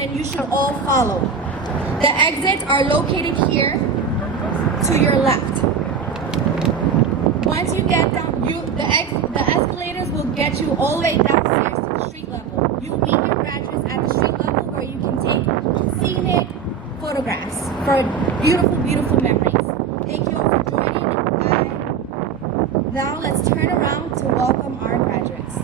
then you should all follow. The exits are located here to your left. Once you get down, the escalators will get you all the way downstairs to the street level. You meet your graduates at the street level where you can take scenic photographs for beautiful, beautiful memories. Thank you all for joining. Now let's turn around to welcome our graduates.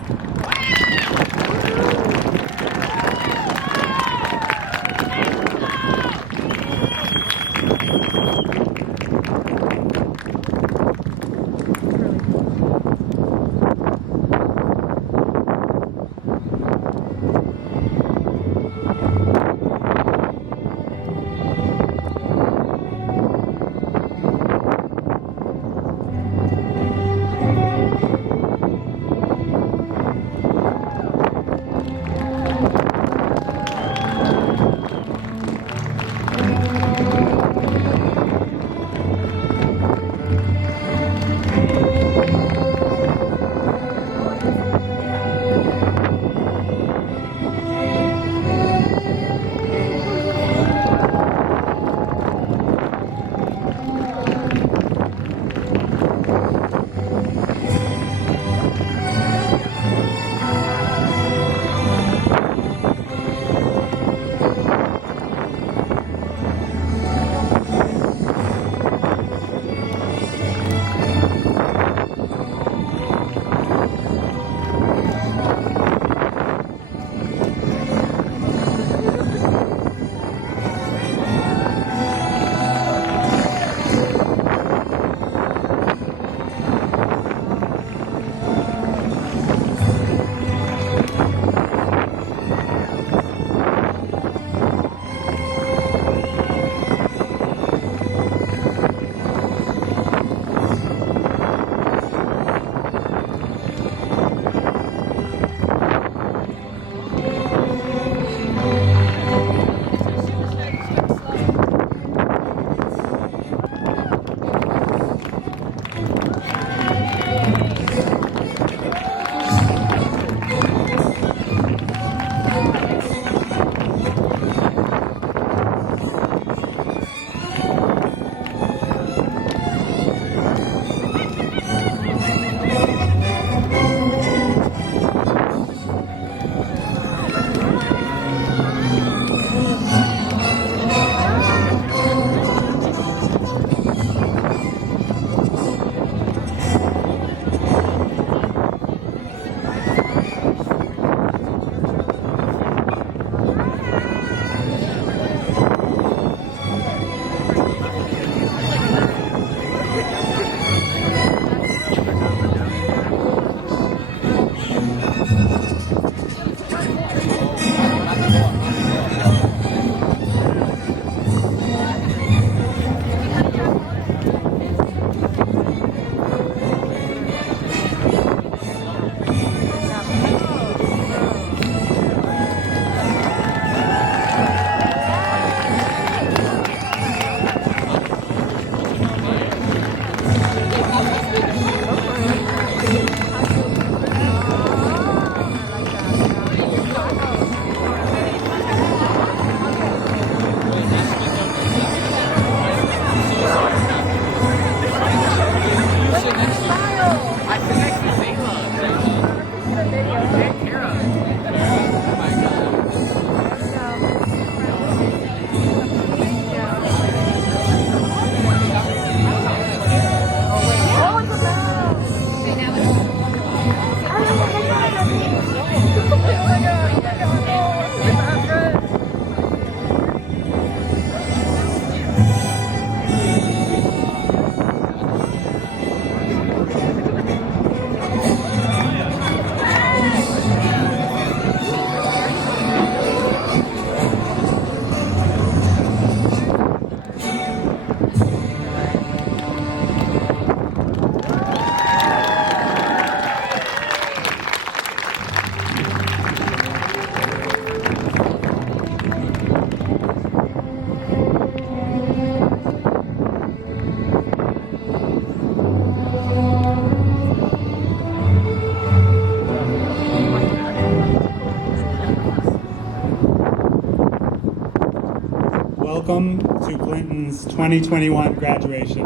welcome to Clinton's 2021 graduation.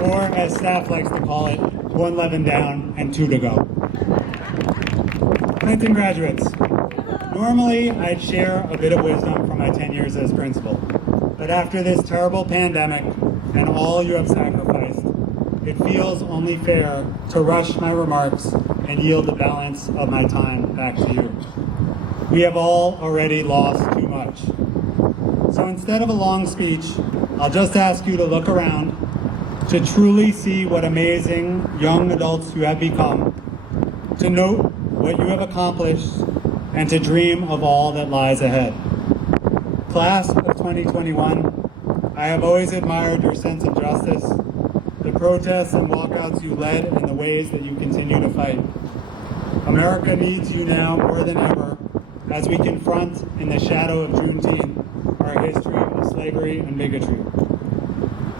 Or as staff likes to call it, 111 down and 2 to go. Clinton graduates, normally I'd share a bit of wisdom from my 10 years as principal, but after this terrible pandemic and all you have sacrificed, it feels only fair to rush my remarks and yield the balance of my time back to you. We have all already lost too much. So instead of a long speech, I'll just ask you to look around to truly see what amazing young adults you have become, to note what you have accomplished, and to dream of all that lies ahead. Class of 2021, I have always admired your sense of justice, the protests and walkouts you led, and the ways that you continue to fight. America needs you now more than ever as we confront in the shadow of Juneteenth our history of slavery and bigotry.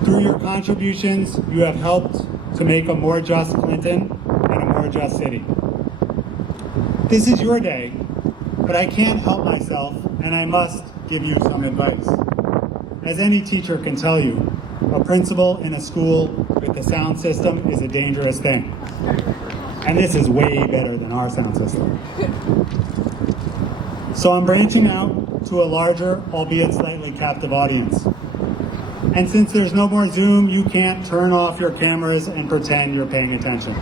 Through your contributions, you have helped to make a more just Clinton and a more just city. This is your day, but I can't help myself, and I must give you some advice. As any teacher can tell you, a principal in a school with a sound system is a dangerous thing. And this is way better than our sound system. So I'm branching out to a larger, albeit slightly captive audience. And since there's no more Zoom, you can't turn off your cameras and pretend you're paying attention.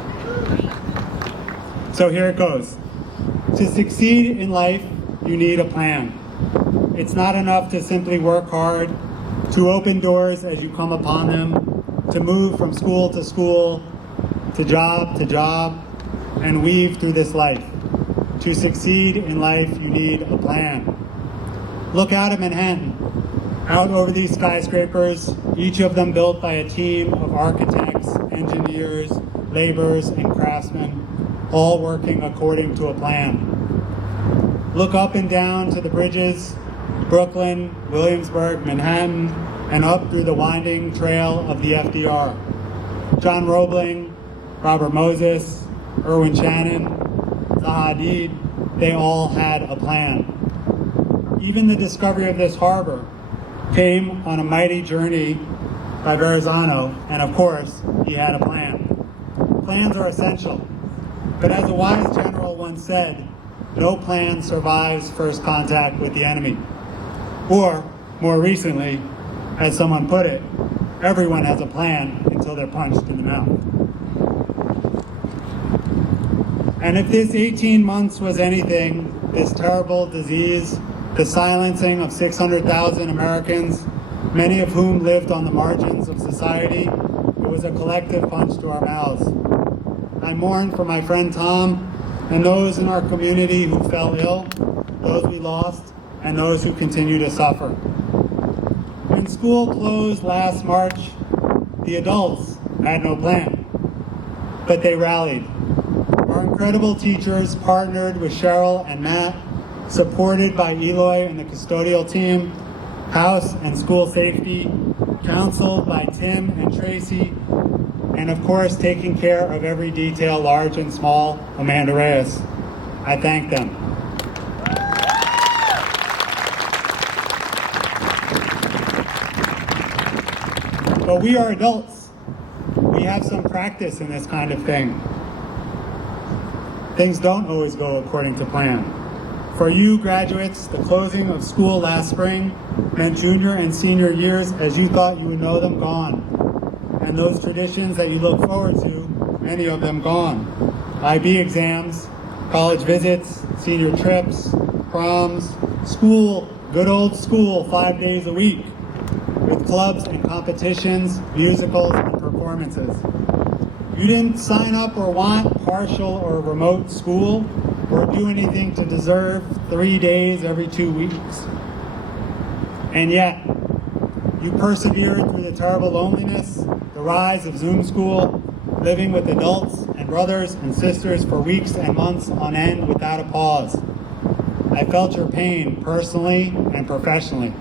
So here it goes. To succeed in life, you need a plan. It's not enough to simply work hard, to open doors as you come upon them, to move from school, to job, and weave through this life. To succeed in life, you need a plan. Look out at Manhattan, out over these skyscrapers, each of them built by a team of architects, engineers, laborers, and craftsmen, all working according to a plan. Look up and down to the bridges, Brooklyn, Williamsburg, Manhattan, and up through the winding trail of the FDR. John Roebling, Robert Moses, Irwin Shannon, Zaha Hadid, they all had a plan. Even the discovery of this harbor came on a mighty journey by Verrazano, and of course, he had a plan. Plans are essential, but as a wise general once said, no plan survives first contact with the enemy. Or, more recently, as someone put it, everyone has a plan until they're punched in the mouth. And if this 18 months was anything, this terrible disease, the silencing of 600,000 Americans, many of whom lived on the margins of society, it was a collective punch to our mouths. I mourn for my friend Tom and those in our community who fell ill, those we lost, and those who continue to suffer. When school closed last March, the adults had no plan, but they rallied. Our incredible teachers partnered with Cheryl and Matt, supported by Eloy and the custodial team, house and school safety, counseled by Tim and Tracy, and of course taking care of every detail, large and small, Amanda Reyes. I thank them. But we are adults. We have some practice in this kind of thing. Things don't always go according to plan. For you graduates, the closing of school last spring meant junior and senior years as you thought you would know them gone. And those traditions that you look forward to, many of them gone. IB exams, college visits, senior trips, proms, school, good old school 5 days a week, with clubs and competitions, musicals, and performances. You didn't sign up or want partial or remote school or do anything to deserve 3 days every 2 weeks. And yet, you persevered through the terrible loneliness, the rise of Zoom school, living with adults and brothers and sisters for weeks and months on end without a pause. I felt your pain personally and professionally.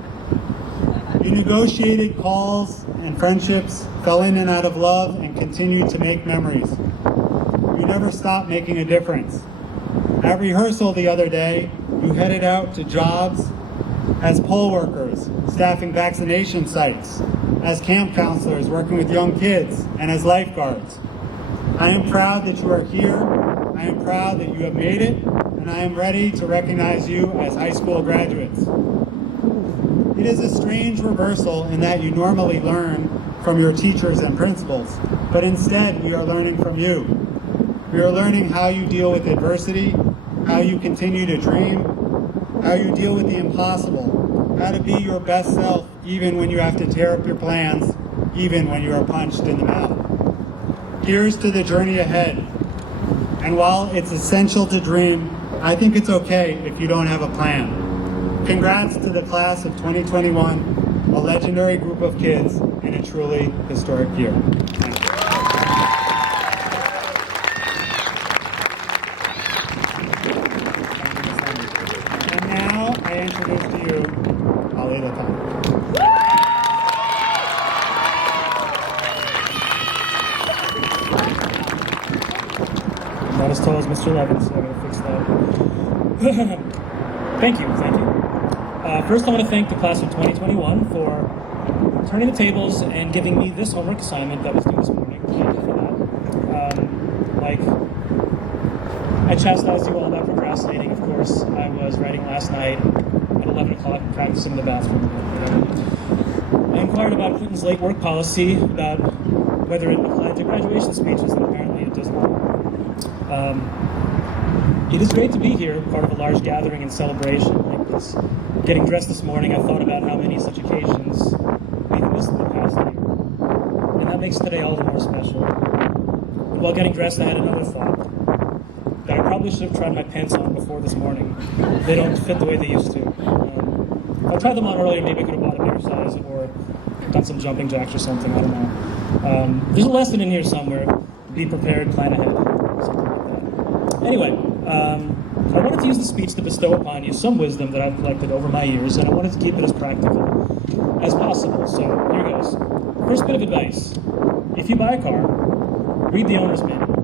You negotiated calls and friendships, fell in and out of love, and continued to make memories. You never stopped making a difference. At rehearsal the other day, you headed out to jobs as poll workers, staffing vaccination sites, as camp counselors working with young kids, and as lifeguards. I am proud that you are here. I am proud that you have made it, and I am ready to recognize you as high school graduates. It is a strange reversal in that you normally learn from your teachers and principals, but instead we are learning from you. We are learning how you deal with adversity, how you continue to dream, how you deal with the impossible, how to be your best self even when you have to tear up your plans, even when you are punched in the mouth. Here's to the journey ahead. And while it's essential to dream, I think it's okay if you don't have a plan. Congrats to the class of 2021, a legendary group of kids in a truly historic year. And now I introduce to you Ali Latan. Not as tall as Mr. Levin, so I gotta fix that. Thank you. First, I want to thank the class of 2021 for turning the tables and giving me this homework assignment that was due this morning. Thank you for that. I chastised you all about procrastinating, of course. I was writing last night at 11 o'clock, practicing in the bathroom. I inquired about Clinton's late work policy, about whether it applied to graduation speeches, and apparently it does not. It is great to be here, part of a large gathering and celebration like this. Getting dressed this morning, I thought about how many such occasions we've missed in the past year. And that makes today all the more special. And while getting dressed, I had another thought. That I probably should have tried my pants on before this morning. They don't fit the way they used to. If I tried them on earlier, maybe I could have bought a bigger size or done some jumping jacks or something, I don't know. There's a lesson in here somewhere. Be prepared, plan ahead, something like that. Anyway, I wanted to use the speech to bestow upon you some wisdom that I've collected over my years, and I wanted to keep it as practical as possible. So here goes. First bit of advice. If you buy a car, read the owner's manual.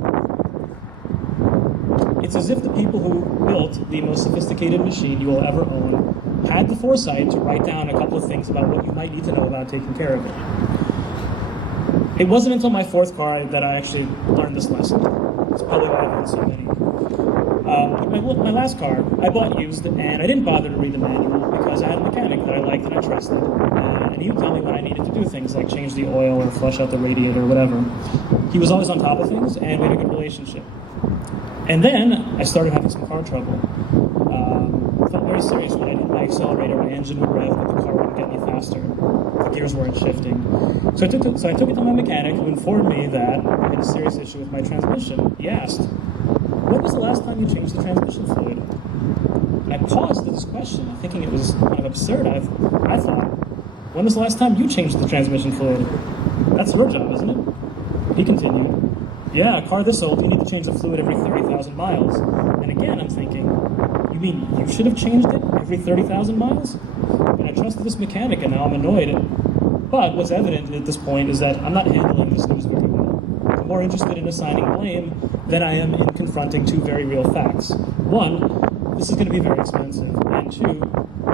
It's as if the people who built the most sophisticated machine you will ever own had the foresight to write down a couple of things about what you might need to know about taking care of it. It wasn't until my fourth car that I actually learned this lesson. It's probably why I've owned so many. My last car, I bought used, and I didn't bother to read the manual because I had a mechanic that I liked and I trusted. And he would tell me when I needed to do things like change the oil or flush out the radiator or whatever. He was always on top of things, and we had a good relationship. And then I started having some car trouble. I felt very serious when I did my accelerator. My engine would rev, but the car wouldn't get any faster. The gears weren't shifting. So I took it to my mechanic, who informed me that I had a serious issue with my transmission. He asked, "When was the last time you changed the transmission fluid?" I paused at this question, thinking it was kind of absurd. I thought, when was the last time you changed the transmission fluid? That's your job, isn't it? He continued, "Yeah, a car this old, you need to change the fluid every 30,000 miles. And again, I'm thinking, you mean you should have changed it every 30,000 miles? And I trusted this mechanic, and now I'm annoyed. But what's evident at this point is that I'm not handling this news very well. I'm more interested in assigning blame than I am in confronting two very real facts. One, this is going to be very expensive. And two,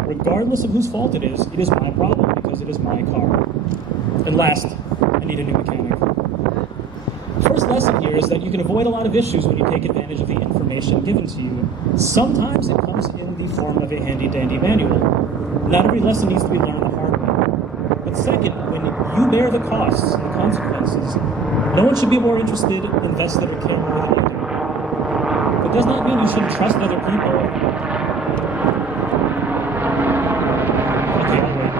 regardless of whose fault it is my problem because it is my car. And last, I need a new mechanic." The first lesson here is that you can avoid a lot of issues when you take advantage of the information given to you. Sometimes it comes in the form of a handy-dandy manual. Not every lesson needs to be learned the hard way. But second, when you bear the costs and the consequences, no one should be more interested, invested, or care more than you do. But does not mean you shouldn't trust other people. Okay, I'll wait.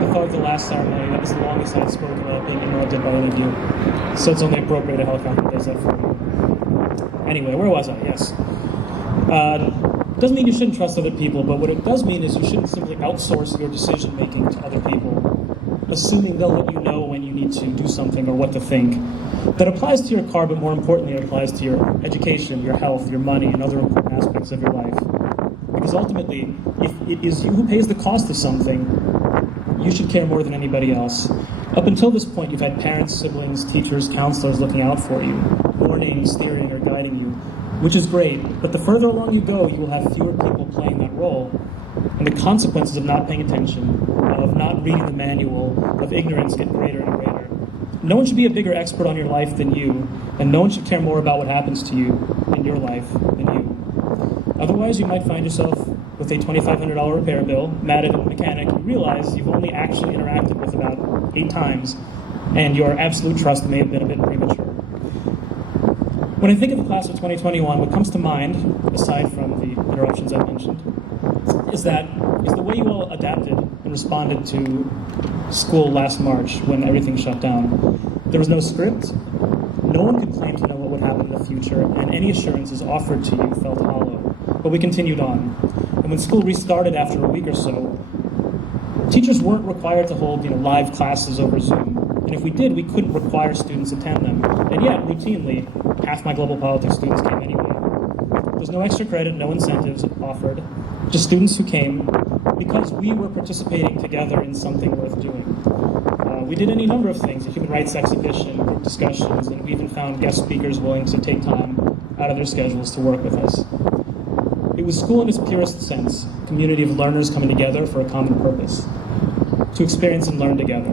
I thought of the last ceremony. That was the longest I'd spoken about being interrupted by any of you. So it's only appropriate a helicopter does that for you. Anyway, where was I? Yes. Doesn't mean you shouldn't trust other people, but what it does mean is you shouldn't simply outsource your decision making to other people, assuming they'll let you know when you need to do something or what to think. That applies to your car, but more importantly, it applies to your education, your health, your money, and other important aspects of your life. Because ultimately, if it is you who pays the cost of something, you should care more than anybody else. Up until this point, you've had parents, siblings, teachers, counselors looking out for you, warning, steering, or guiding you, which is great, but the further along you go, you will have fewer people playing that role, and the consequences of not paying attention, of not reading the manual, of ignorance get greater and greater. No one should be a bigger expert on your life than you, and no one should care more about what happens to you in your life than you. Otherwise, you might find yourself with a $2,500 repair bill, mad at a mechanic, you realize you've only actually interacted with about 8 times, and your absolute trust may have been a bit premature. When I think of the class of 2021, what comes to mind, aside from the interruptions I mentioned, is the way you all adapted and responded to school last March when everything shut down. There was no script, no one could claim to know what would happen in the future, and any assurances offered to you felt hollow. But we continued on. And when school restarted after a week or so, teachers weren't required to hold live classes over Zoom. And if we did, we couldn't require students attend them. And yet, routinely, half my global politics students came anyway. There's no extra credit, no incentives offered, just students who came because we were participating together in something worth doing. We did any number of things, a human rights exhibition, group discussions, and we even found guest speakers willing to take time out of their schedules to work with us. It was school in its purest sense, a community of learners coming together for a common purpose, to experience and learn together.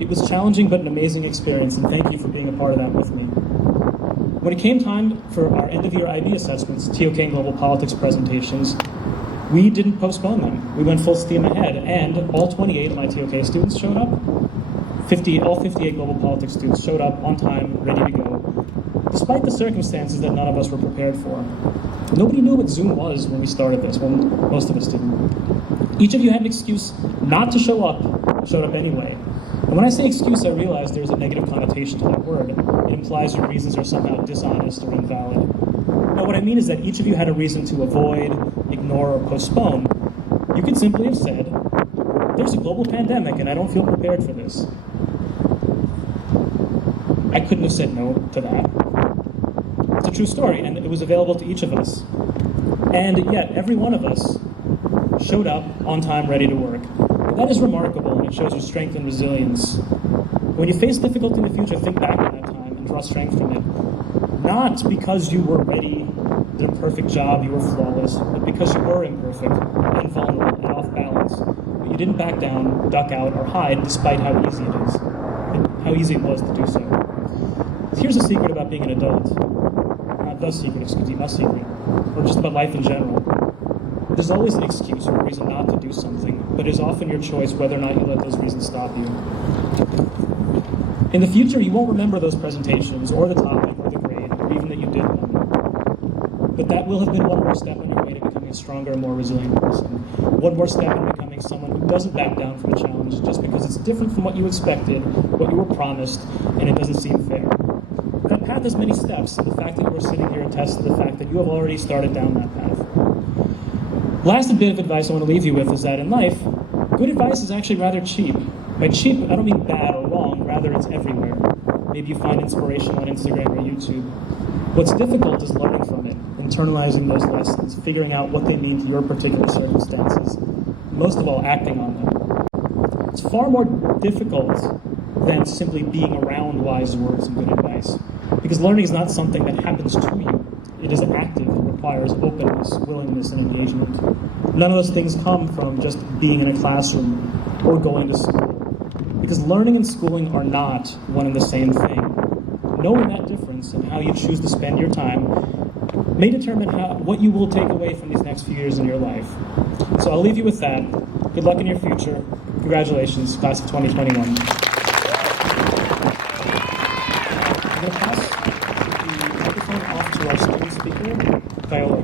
It was challenging but an amazing experience, and thank you for being a part of that with me. When it came time for our end-of-year IB assessments, TOK and Global Politics presentations, we didn't postpone them. We went full steam ahead, and all 28 of my TOK students showed up. All 58 Global Politics students showed up on time, ready to go, despite the circumstances that none of us were prepared for. Nobody knew what Zoom was when we started this. Well, most of us didn't. Each of you had an excuse not to show up, showed up anyway. And when I say excuse, I realize there's a negative connotation to that word. It implies your reasons are somehow dishonest or invalid. No, what I mean is that each of you had a reason to avoid, ignore, or postpone. You could simply have said, there's a global pandemic and I don't feel prepared for this. I couldn't have said no to that. It's a true story, and it was available to each of us. And yet, every one of us showed up on time, ready to work. That is remarkable, and it shows your strength and resilience. When you face difficulty in the future, think back on that time and draw strength from it. Not because you were ready, did a perfect job, you were flawless, but because you were imperfect and vulnerable and off balance. But you didn't back down, duck out, or hide despite how easy it is, and how easy it was to do so. Here's a secret about being an adult. Not the secret, excuse me, a secret. Or just about life in general. There's always an excuse or a reason not to do something, but it is often your choice whether or not you let those reasons stop you. In the future, you won't remember those presentations, or the topic, or the grade, or even that you did one. But that will have been one more step on your way to becoming a stronger, more resilient person. One more step in becoming someone who doesn't back down from a challenge just because it's different from what you expected, what you were promised, and it doesn't seem fair. That path has many steps, and the fact that you are sitting here attests to the fact that you have already started down that path. Last bit of advice I want to leave you with is that in life, good advice is actually rather cheap. By cheap, I don't mean bad or wrong, rather it's everywhere. Maybe you find inspiration on Instagram or YouTube. What's difficult is learning from it, internalizing those lessons, figuring out what they mean to your particular circumstances, most of all, acting on them. It's far more difficult than simply being around wise words and good advice, because learning is not something that happens to you. It is active and requires openness, willingness, and engagement. None of those things come from just being in a classroom or going to school, because learning and schooling are not one and the same thing. Knowing that difference and how you choose to spend your time may determine what you will take away from these next few years in your life. So I'll leave you with that. Good luck in your future. Congratulations, class of 2021. I'm going to pass the microphone off to our student speaker, Viola.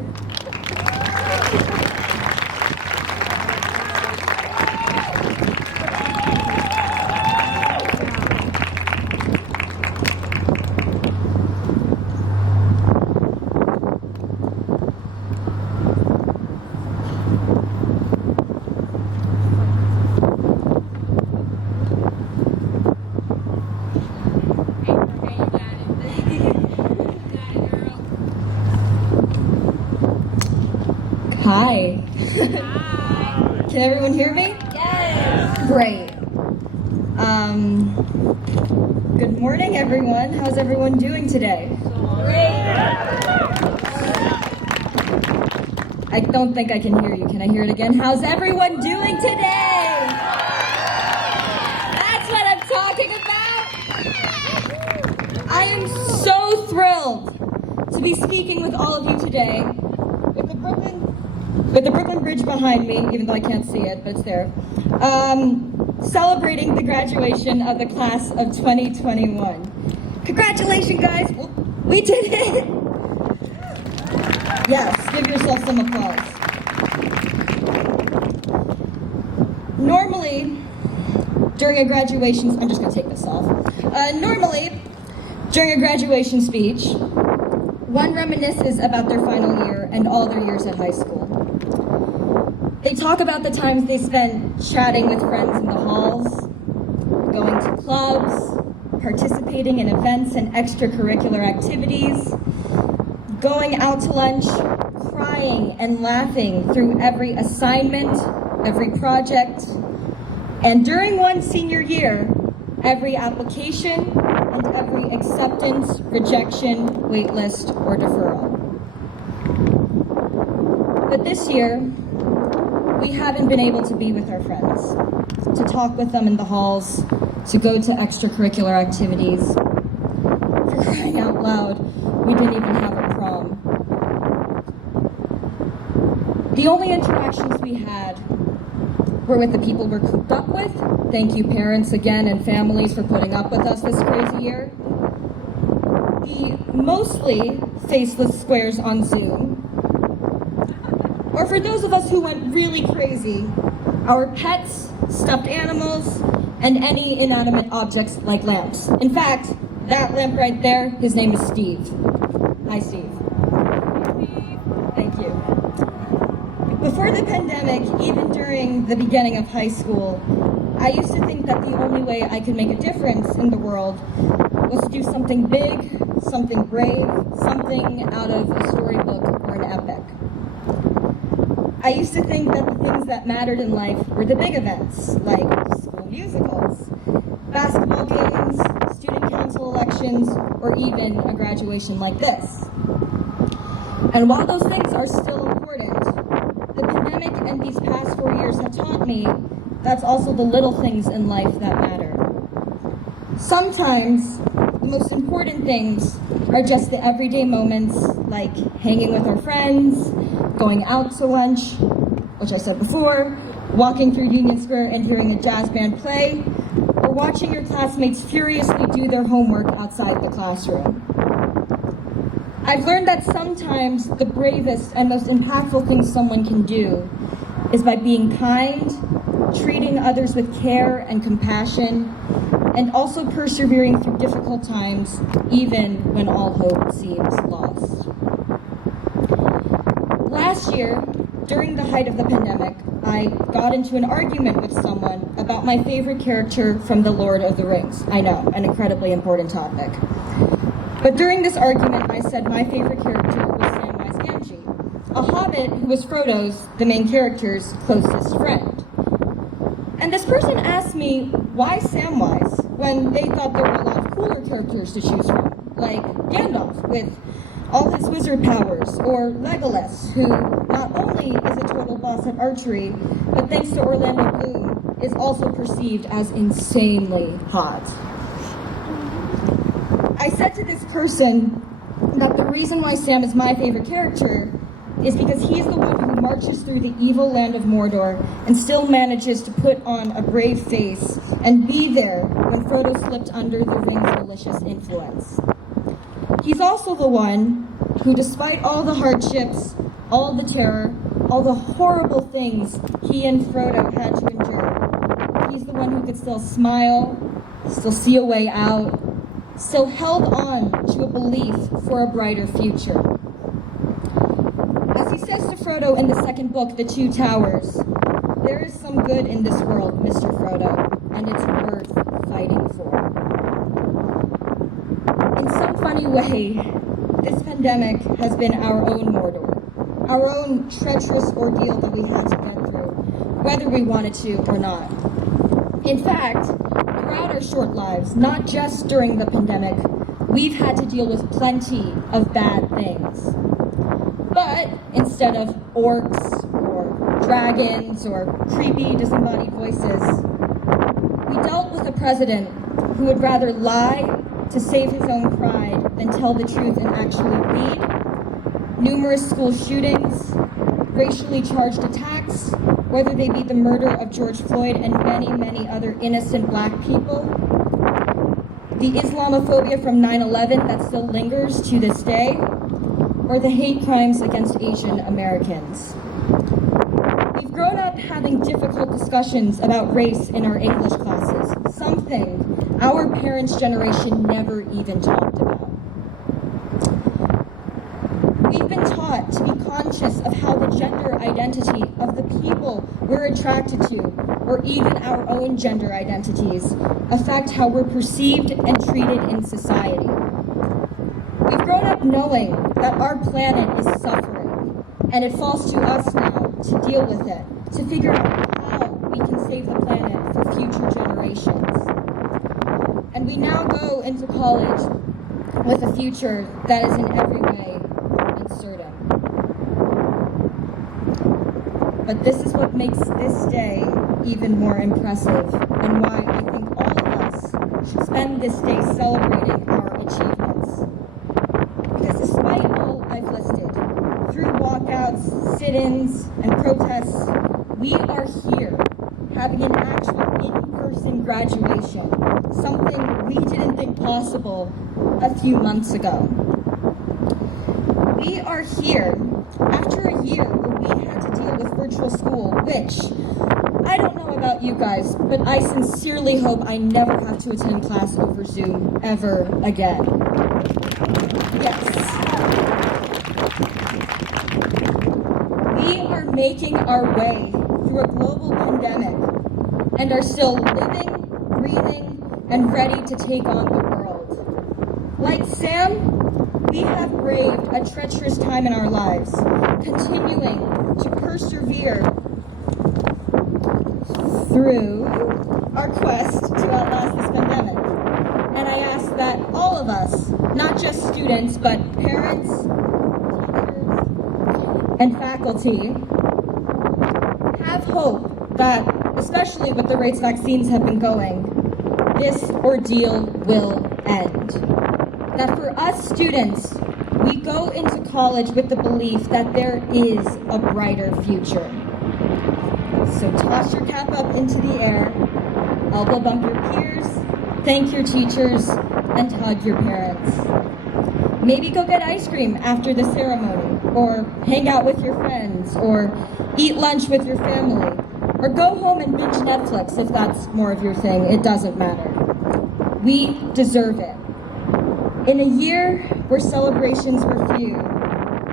Hi. Can everyone hear me? Yes. Great. Good morning, everyone. How's everyone doing today? I don't think I can hear you. Can I hear it again? How's everyone doing today? That's what I'm talking about. I am so thrilled to be speaking with all of you today with the Brooklyn Bridge behind me, even though I can't see it, but it's there. Celebrating the graduation of the class of 2021. Congratulations, guys. We did it. Yes, give yourself some applause. Normally, during a graduation, I'm just going to take this off. Normally, during a graduation speech, one reminisces about their final year and all their years at high school. They talk about the times they spent chatting with friends in the halls, going to clubs, participating in events and extracurricular activities, going out to lunch, crying and laughing through every assignment, every project, and during one senior year, every application and every acceptance, rejection, waitlist, or deferral. But this year, we haven't been able to be with our friends, to talk with them in the halls, to go to extracurricular activities. For crying out loud, we didn't even have a prom. The only interactions we had were with the people we're cooped up with. Thank you, parents, again, and families for putting up with us this crazy year. The mostly faceless squares on Zoom. Or for those of us who went really crazy, our pets, stuffed animals, and any inanimate objects like lamps. In fact, that lamp right there, his name is Steve. Hi, Steve. Thank you. Before the pandemic, even during the beginning of high school, I used to think that the only way I could make a difference in the world was to do something big, something brave, something out of a storybook or an epic. I used to think that the things that mattered in life were the big events, like school musicals, basketball games, student council elections, or even a graduation like this. And while those things are still important, the pandemic and these past 4 years have taught me that's also the little things in life that matter. Sometimes, the most important things are just the everyday moments, like hanging with our friends, going out to lunch, which I said before, walking through Union Square and hearing a jazz band play, or watching your classmates furiously do their homework outside the classroom. I've learned that sometimes the bravest and most impactful thing someone can do is by being kind, treating others with care and compassion, and also persevering through difficult times, even when all hope seems lost. Last year, during the height of the pandemic, I got into an argument with someone about my favorite character from The Lord of the Rings. I know, an incredibly important topic. But during this argument, I said my favorite character was Samwise Gamgee, a hobbit who was Frodo's, the main character's, closest friend. And this person asked me, why Samwise, when they thought there were a lot of cooler characters to choose from, like Gandalf with all his wizard powers, or Legolas, who not only is a total boss at archery, but thanks to Orlando Bloom, is also perceived as insanely hot. I said to this person that the reason why Sam is my favorite character is because he's the one who marches through the evil land of Mordor and still manages to put on a brave face and be there when Frodo slipped under the ring's malicious influence. He's also the one who, despite all the hardships, all the terror, all the horrible things he and Frodo had to endure, he's the one who could still smile, still see a way out, still held on to a belief for a brighter future. As he says to Frodo in the second book, The Two Towers, there is some good in this world, Mr. Frodo, and it's worth fighting for. In some funny way, this pandemic has been our own Mordor, our own treacherous ordeal that we had to get through, whether we wanted to or not. In fact, throughout our short lives, not just during the pandemic, we've had to deal with plenty of bad things. But instead of orcs or dragons or creepy disembodied voices, we dealt with a president who would rather lie to save his own pride than tell the truth and actually lead. Numerous school shootings, racially charged attacks, whether they be the murder of George Floyd and many, many other innocent black people. The Islamophobia from 9/11 that still lingers to this day, or the hate crimes against Asian Americans. We've grown up having difficult discussions about race in our English classes, something our parents' generation never even talked about. We've been taught to be conscious of how the gender identity of the people we're attracted to, or even our own gender identities, affect how we're perceived and treated in society. We've grown up knowing that our planet is suffering, and it falls to us now to deal with it, to figure out how we can save the planet for future generations. And we now go into college with a future that is in every way uncertain. But this is what makes this day even more impressive, and why I think all of us should spend this day celebrating our achievements. Because despite all I've listed, through walkouts, sit-ins, and protests, we are here having an actual in-person graduation, something we didn't think possible a few months ago. We are here after a year where we had to deal with virtual school, which, I don't know about you guys, but I sincerely hope I never have to attend class over Zoom ever again. Yes. We are making our way through a global pandemic and are still living, breathing, and ready to take on the world. Like Sam, we have braved a treacherous time in our lives, continuing to persevere through our quest to outlast this pandemic. And I ask that all of us, not just students, but parents, teachers, and faculty, have hope that, especially with the rates vaccines have been going, this ordeal will end. That for us students, we go into college with the belief that there is a brighter future. So toss your cap up into the air, elbow bump your peers, thank your teachers, and hug your parents. Maybe go get ice cream after the ceremony, or hang out with your friends, or eat lunch with your family, or go home and binge Netflix if that's more of your thing. It doesn't matter. We deserve it. In a year where celebrations were few,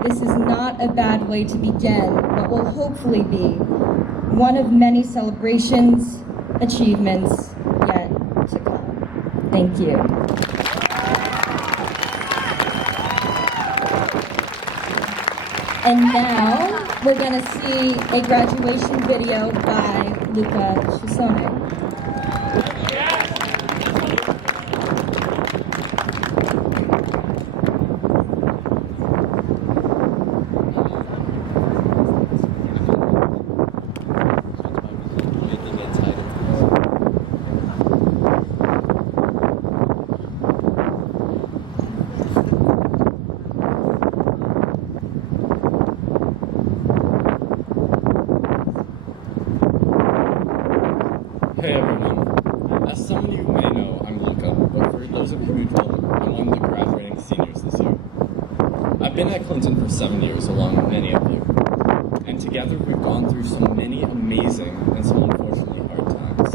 this is not a bad way to begin what will hopefully be one of many celebrations, achievements yet to come. Thank you. And now we're going to see a graduation video by Luca Chisone. Hey everyone, as some of you may know, I'm Luca, but for those of you who don't, I'm one of the graduating seniors this year. I've been at Clinton for 7 years, along with many of you, and together we've gone through so many amazing and some unfortunately hard times.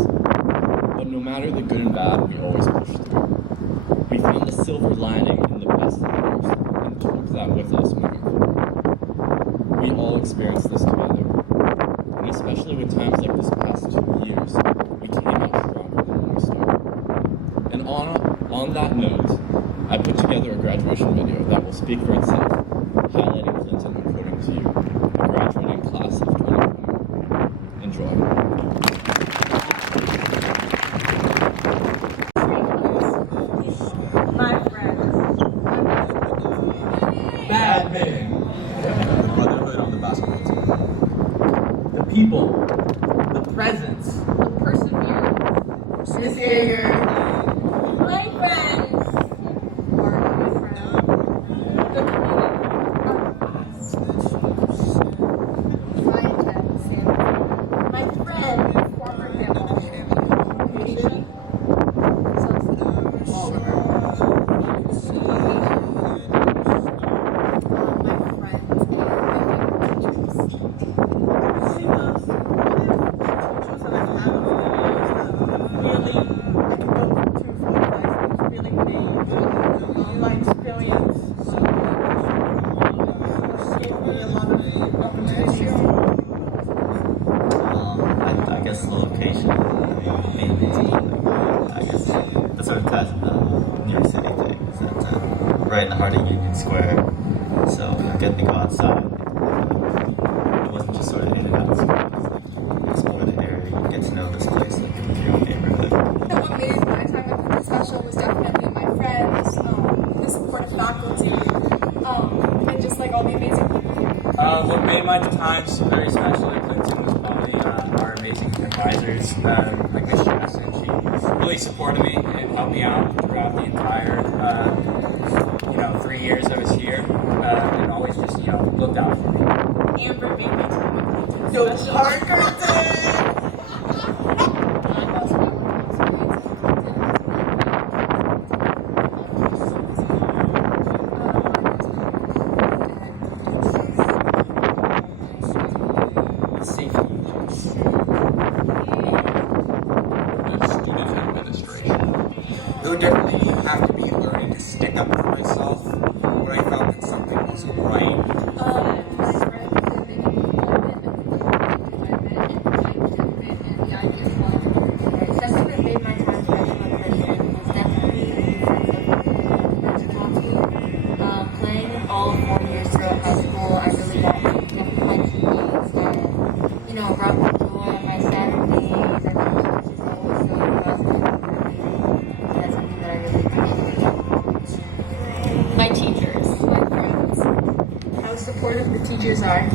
But no matter the good and bad, we always push through. We found the silver lining in the best of the worst, and took that with us moving forward. We all experienced this together, and especially with times like this past 2 years, we came out stronger than when we started. And on that note, I put together a graduation video that will speak for itself, highlighting Clinton according to you, the graduating class of 2020. Enjoy. online experience gave me a lot of opportunities. I guess the location made me I guess the sort of test New York City thing is that right in the heart of Union Square. So getting to go outside. It wasn't just sort of in and out of school. It was like explore the area, you get to know this place like your neighborhood. What made my time at Clinton special was definitely my friends, the supportive faculty, and just like all the amazing people here. What made my times very special at Clinton was probably our amazing advisors, like Miss Jackson. She really supported me and helped me out throughout the entire, 3 years I was here, and always just, looked out for me. Amber made my time at Clinton special. Parker There would definitely have to be learning to stick up for myself when I felt that something wasn't right. Playing all 4 years throughout high school, I really got different teammates that, brought me joy on my Saturdays. I think it was always so positive. That's something that I really appreciate. my teachers, my friends, how supportive the teachers are.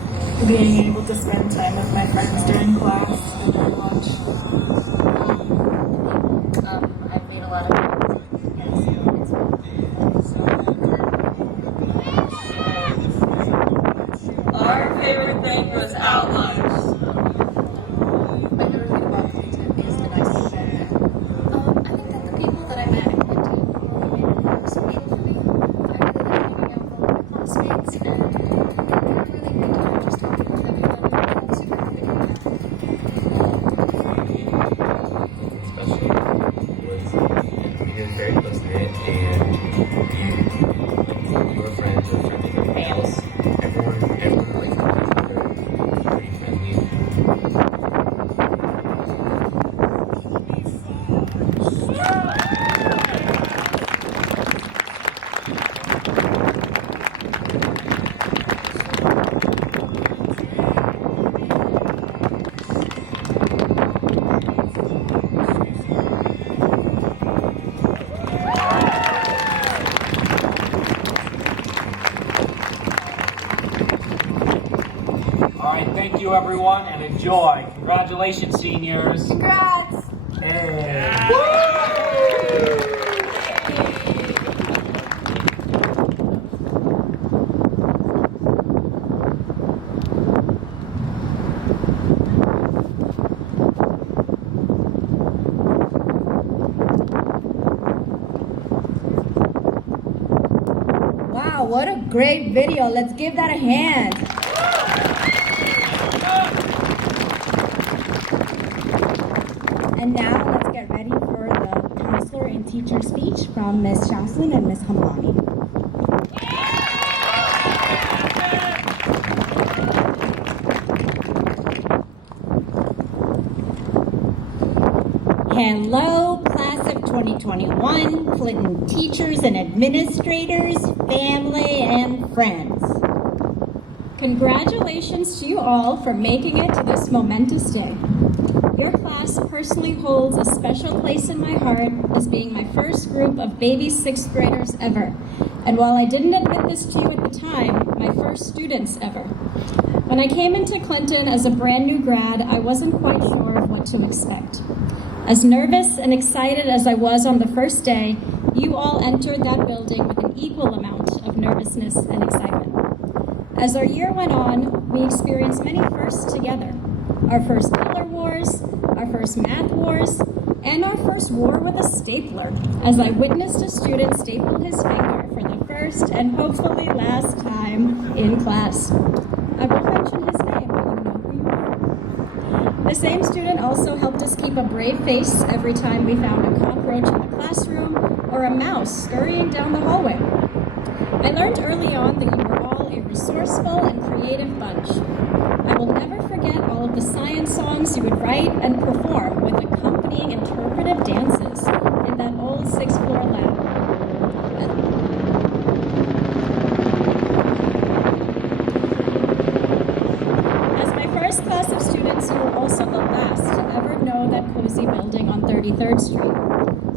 Being able to spend time with my friends during class and during lunch. I've made a lot of friends. Our favorite thing was out lunch. My favorite thing about Clinton is the nice people. I think that the people that I met at Clinton made it more social for me. I really like hanging out with all my classmates and I had a really great time just talking with everyone. It's super good. Especially was you're very close knit and your friends are friendly with everybody else. Everyone like each other, pretty friendly. All right, thank you everyone, and enjoy. Congratulations, seniors. Congrats! Hey. Wow, what a great video. Let's give that a hand. And now let's get ready for the counselor and teacher speech from Ms. Jocelyn and Ms. Hamlani. Hello, class of 2021, Clinton teachers and administrators, family, and friends. Congratulations to you all for making it to this momentous day. Your class personally holds a special place in my heart as being my first group of baby 6th graders ever. And while I didn't admit this to you at the time, my first students ever. When I came into Clinton as a brand new grad, I wasn't quite sure of what to expect. As nervous and excited as I was on the first day, you all entered that building with an equal amount of nervousness and excitement. As our year went on, we experienced many firsts together. Our first color wars, our first math wars, and our first war with a stapler, as I witnessed a student staple his finger for the first and hopefully last time in class. I won't mention his name, but you know who you are. The same student also helped us keep a brave face every time we found a cockroach in the classroom or a mouse scurrying down the hallway. I learned early on that you were all a resourceful and creative bunch. I will never forget all of the science songs you would write and perform with accompanying interpretive dances in that old sixth-floor lab. As my first class of students, you were also the last to ever know that cozy building on 33rd Street.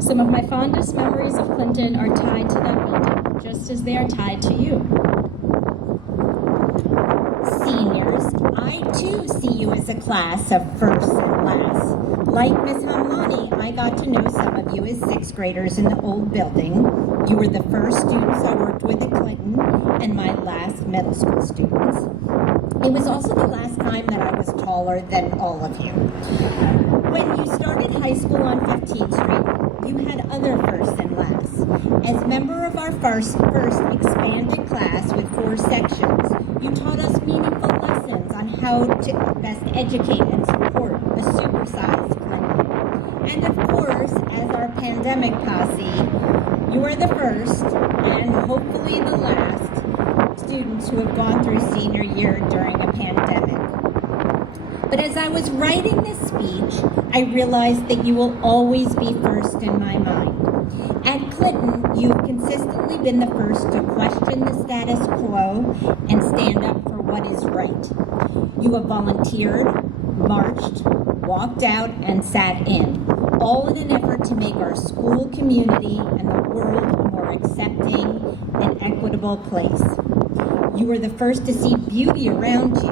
Some of my fondest memories of Clinton are tied to that building, just as they are tied to you. Seniors, I too see you as a class of first and last. Like Miss Hamlani, I got to know some of you as sixth graders in the old building. You were the first students I worked with at Clinton and my last middle school students. It was also the last time that I was taller than all of you. When you started high school on 15th Street, you had other firsts and lasts. As member of our first expanded class with 4 sections, you taught us meaningful lessons on how to best educate and support a supersized Clinton. And of course, as our pandemic posse, you are the first and hopefully the last students who have gone through senior year during a pandemic. But as I was writing this speech, I realized that you will always be first in my mind. At Clinton, you've consistently been the first to question the status quo and stand up for what is right. You have volunteered, marched, walked out, and sat in, all in an effort to make our school community and the world a more accepting and equitable place. You were the first to see beauty around you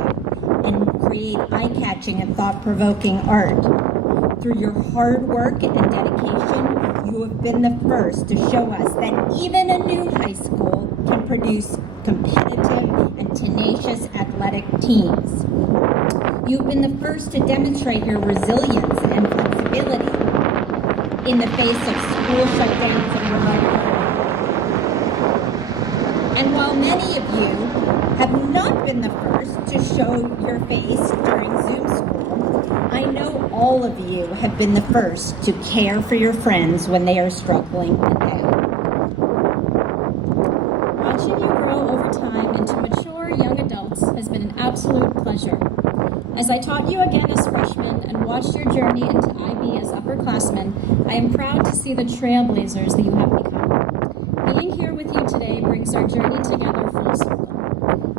and create eye-catching and thought-provoking art. Through your hard work and dedication, you have been the first to show us that even a new high school can produce competitive and tenacious athletic teams. You've been the first to demonstrate your resilience and flexibility in the face of school shutdowns and remote. And while many of you have not been the first to show your face during Zoom school, I know all of you have been the first to care for your friends when they are struggling and down. Watching you grow over time into mature young adults has been an absolute pleasure. As I taught you again as freshmen and watched your journey into IB as upperclassmen, I am proud to see the trailblazers that you have become. Being here with you today brings our journey together full circle.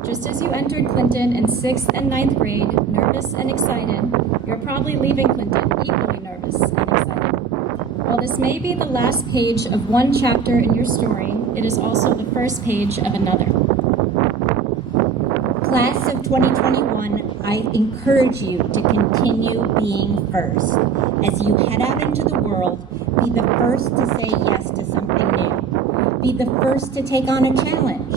Just as you entered Clinton in 6th and 9th grade, nervous and excited, you're probably leaving Clinton equally nervous and excited. While this may be the last page of one chapter in your story, it is also the first page of another. Class of 2021, I encourage you to continue being first. As you head out into the world, be the first to say yes to something new. Be the first to take on a challenge.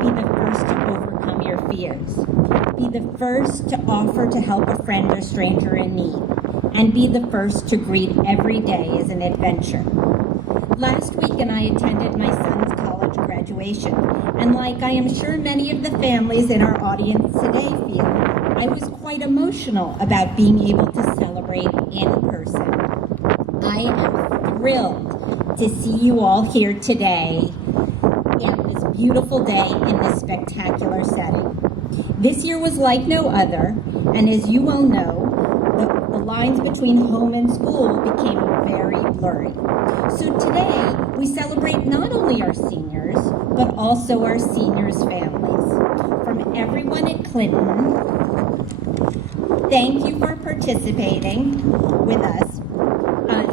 Be the first to overcome your fears. Be the first to offer to help a friend or stranger in need. And be the first to greet every day as an adventure. Last weekend, I attended my son's college graduation, and like I am sure many of the families in our audience today feel, I was quite emotional about being able to celebrate in person. I am thrilled to see you all here today on this beautiful day in this spectacular setting. This year was like no other, and as you well know, the lines between home and school became very blurry. So today, we celebrate not only our seniors, but also our seniors' families. From everyone at Clinton, thank you for participating with us.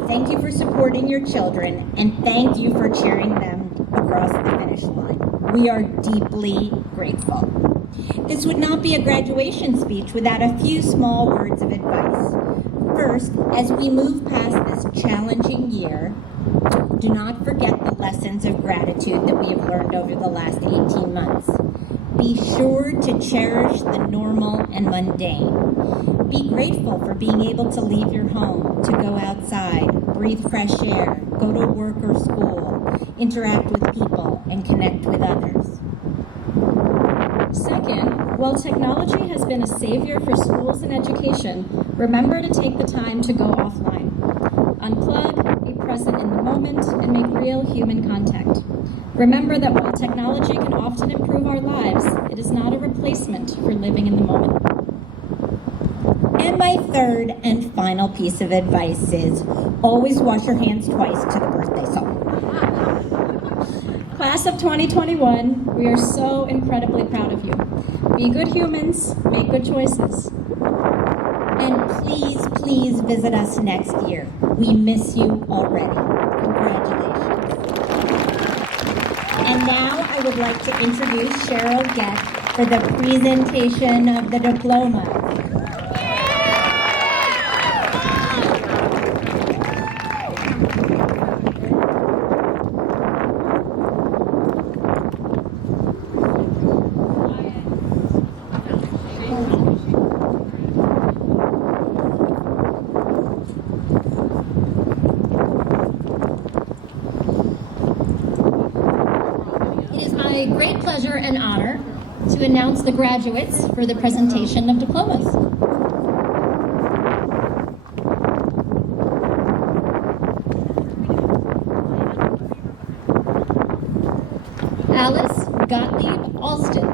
Thank you for supporting your children, and thank you for cheering them across the finish line. We are deeply grateful. This would not be a graduation speech without a few small words of advice. First, as we move past this challenging year, do not forget the lessons of gratitude that we have learned over the last 18 months. Be sure to cherish the normal and mundane. Be grateful for being able to leave your home, to go outside, breathe fresh air, go to work or school, interact with people, and connect with others. Second, while technology has been a savior for schools and education, remember to take the time to go offline. Unplug, be present in the moment and make real human contact. Remember that while technology can often improve our lives, it is not a replacement for living in the moment. And my third and final piece of advice is always wash your hands twice to the birthday song. Class of 2021, we are so incredibly proud of you. Be good humans, make good choices. And please, please visit us next year. We miss you already. Congratulations. And now I would like to introduce Cheryl Gett for the presentation of the diploma. My great pleasure and honor to announce the graduates for the presentation of diplomas. Alice Gottlieb Alston.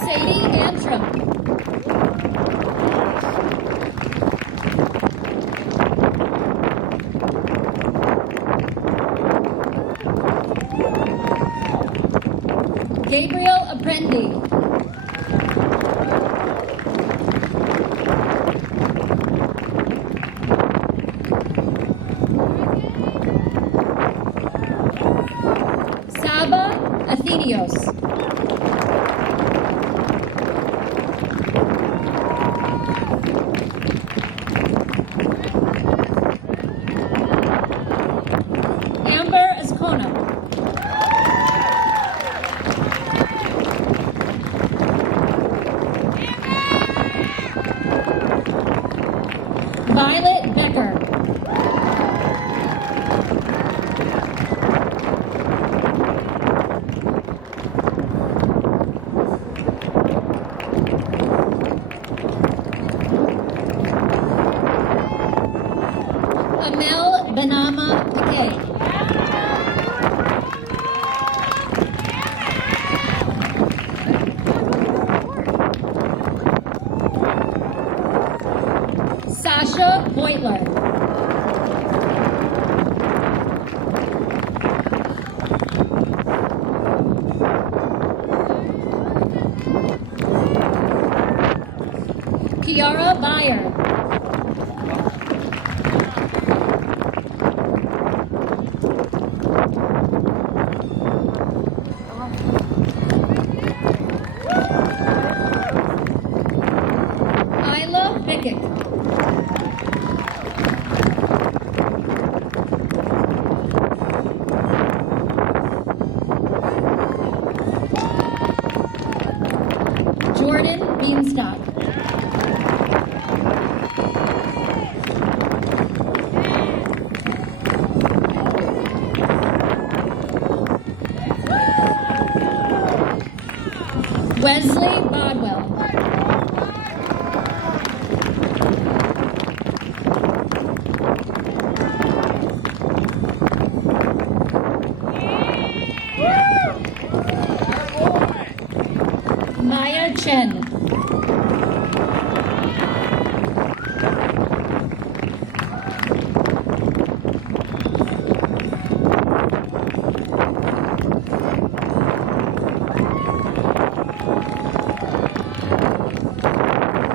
Sadie Antrim. Gabriel Apprendi. Saba Athenios. Amber Ascona. Violet Becker. Amel Banama Piquet. Sasha Beutler. Kiara Bayer. Isla Bickett. Jordan Beanstalk. Wesley Bodwell. Maya Chen.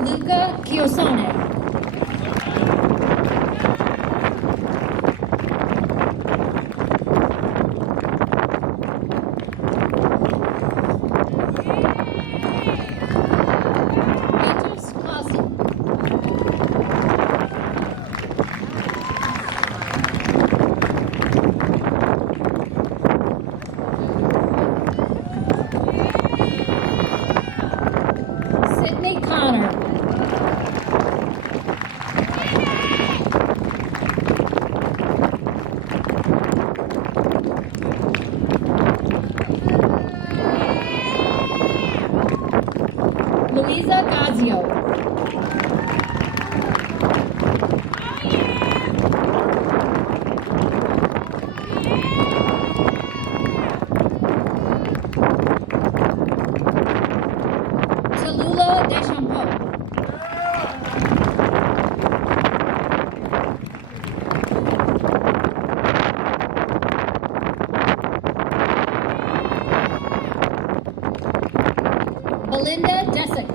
Luca Chiosone. Eliza Gazio. Tallulah Deschamps. Belinda Desick.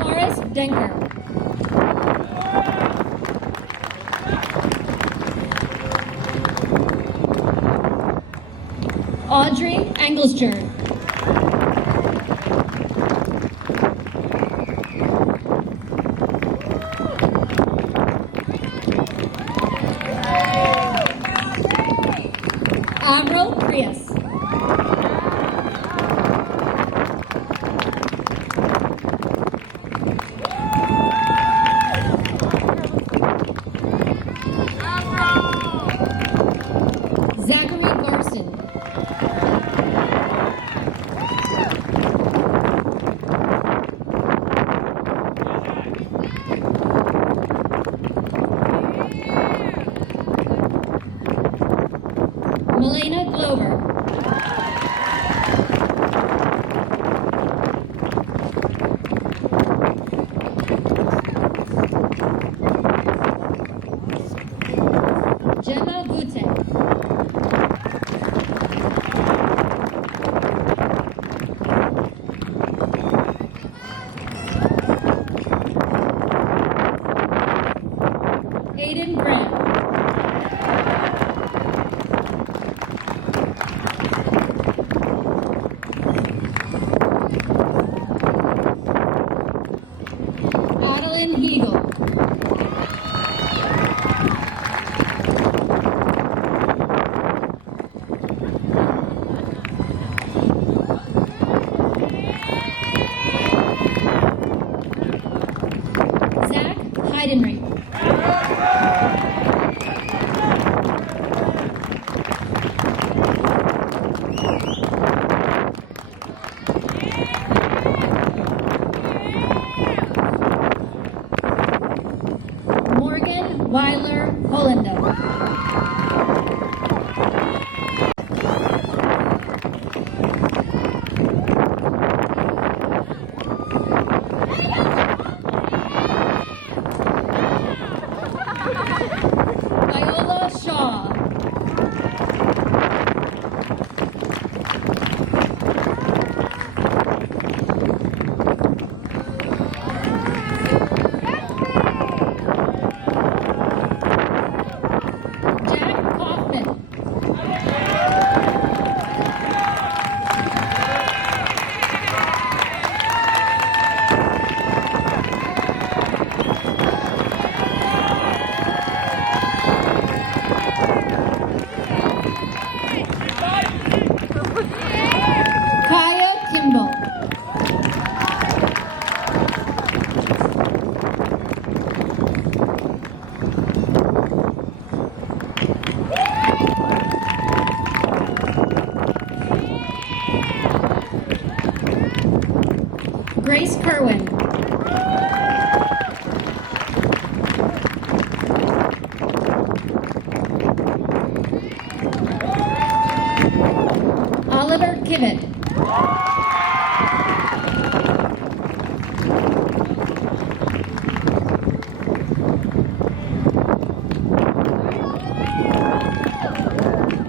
Forrest Denker. Audrey Anglesjerd. Avril Prius. Zachary Garson. Melena Glover. Gemma Gute. Aiden Grant. Adeline Hegel. Zach Heidenreich. Morgan Weiler Hollander. Viola Shaw. Jack Kaufman. Kaya Kimball. Grace Kerwin. Oliver Kivett.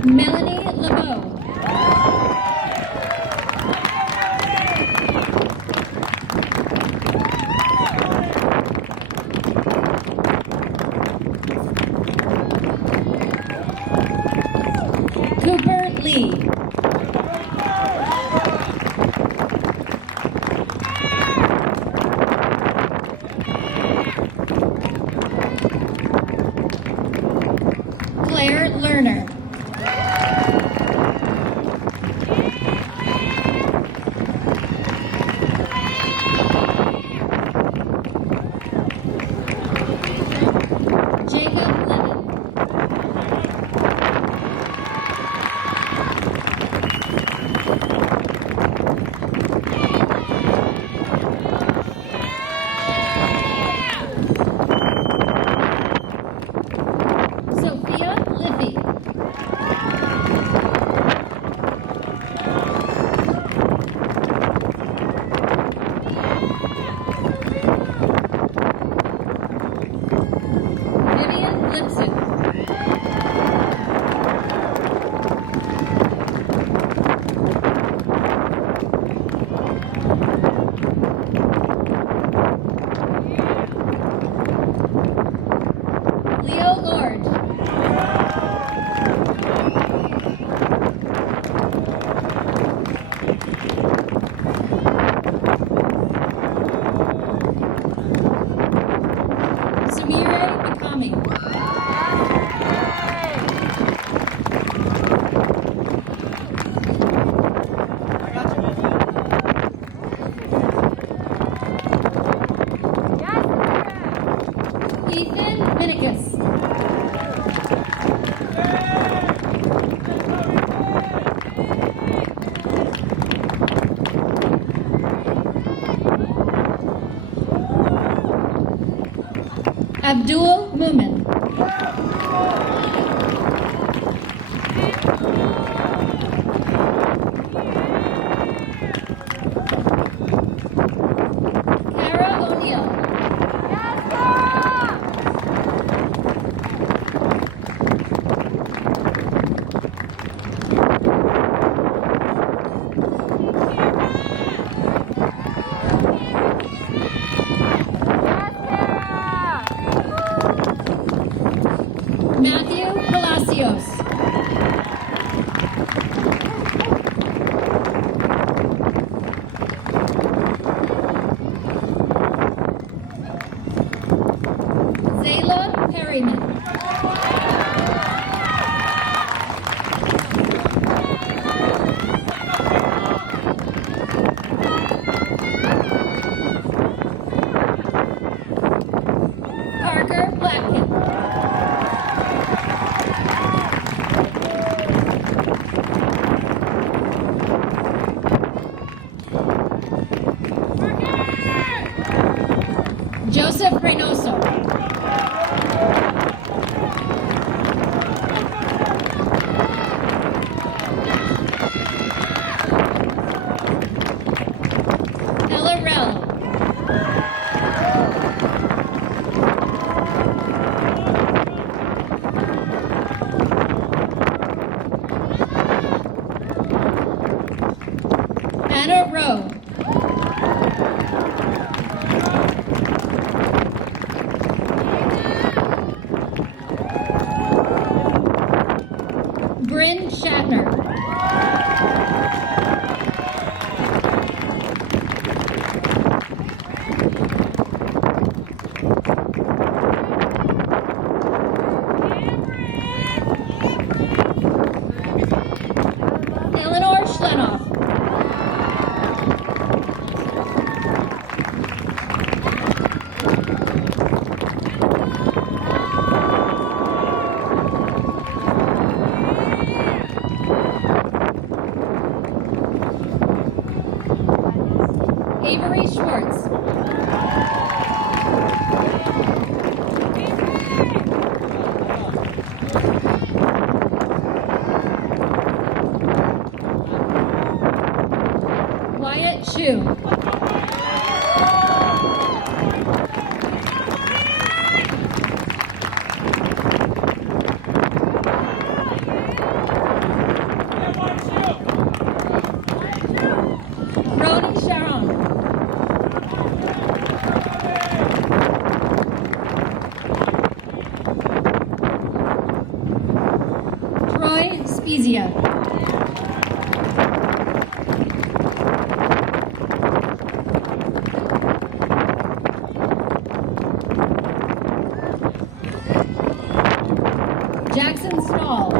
Melanie LeBeau. Abdul Mumin. Kara O'Neill. Matthew Palacios. Zayla Perryman. Parker Blackman. Joseph Reynoso. Ella Rell. Anna Rowe. Bryn Shatner. Eleanor Schlenoff. Avery Schwartz. Wyatt Chu. Roni Sharon. Troy Spezia. Jackson Stall.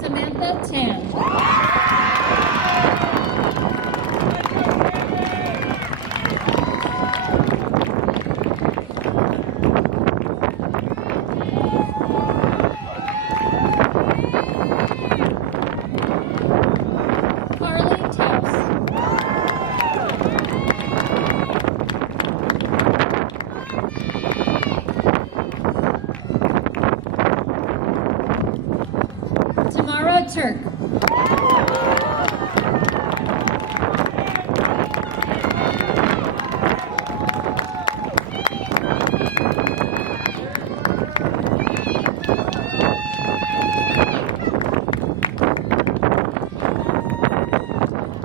Samantha Tan. Carly Taus. Tamara Turk.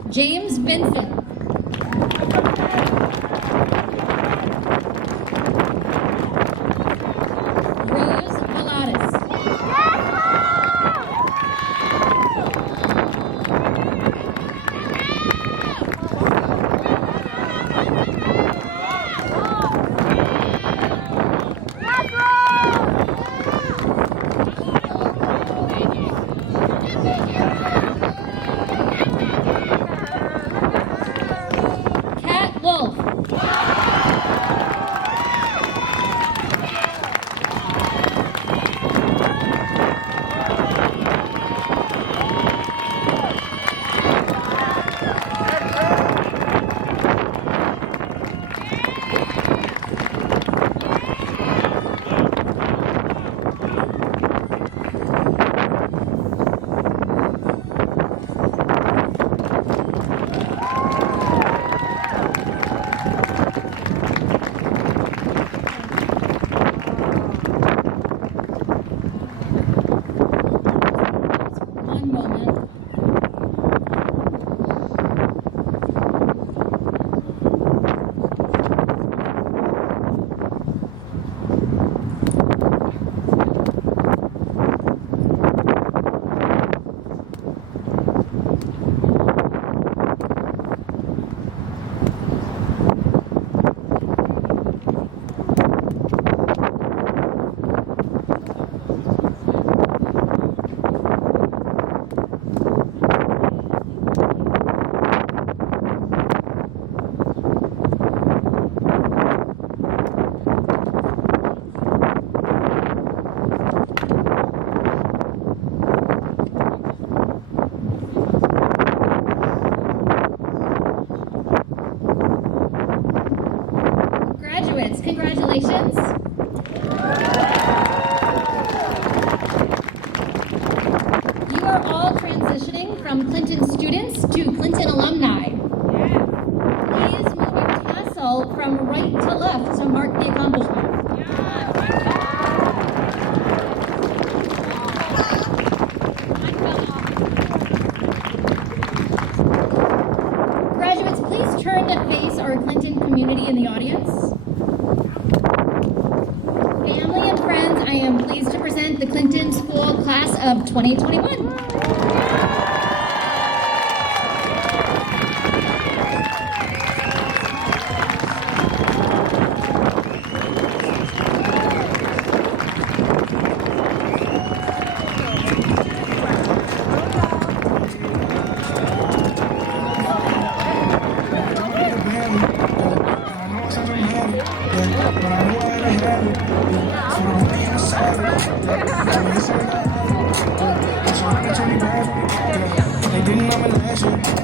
James Vincent. Rose Pilates. to Clinton alumni. Please move your tassel from right to left to mark the accomplishment. Graduates, please turn to face our Clinton community in the audience. Family and friends, I am pleased to present the Clinton School Class of 2021. They didn't know me last year.